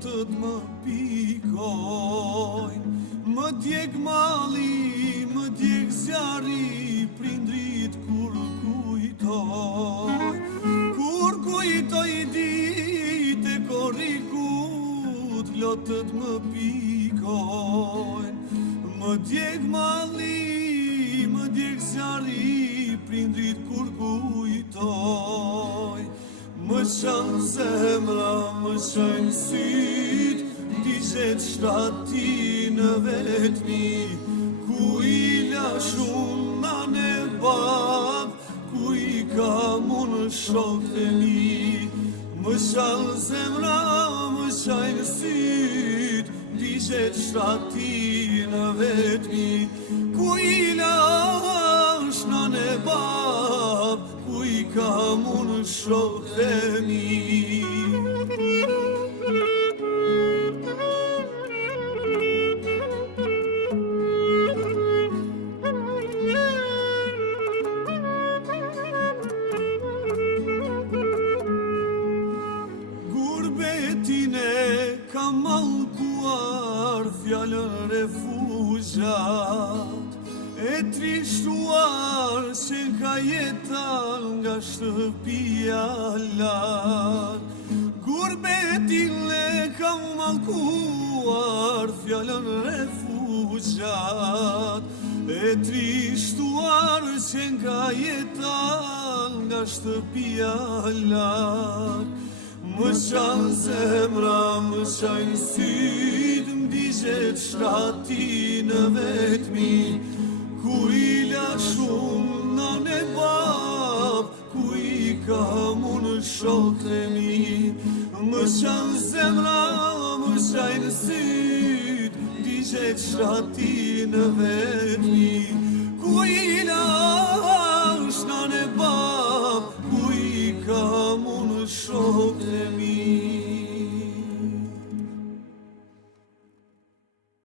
lotët më pikojnë. Më djeg mali, më djeg zjarri, prindrit kur kujtoj. Kur kujtoj dite korrikut, lotët më pikojnë. Më djeg mali, më djeg zjarri, prindrit kur kujtoj. Më qanë zemra, më qajnë syt, dishet shtati në vetmi. Ku I lashun nane bab, ku I kam unë shokët e mi. Më qanë zemra, më qajnë syt, dishet shtati në vetmi. Ku I lash nane bab, ku I kam unë shokët e mi. Gurbetin e kam mallkuar, fjallën refugjat, e trishtuar që ka jetan nga shtëpia larg. Gurbetin e kam mallkuar, fjallën refugjat, e trishtuar që ka jetan nga shtëpia larg. Më qanë zemra, më qajnë syt, m'digjet shtati në vetmi. Ku I lashun nane bab, ku I kam unë shokët e mi. Më qanë zemra, më qajnë syt, m'digjet shtati në vetmi.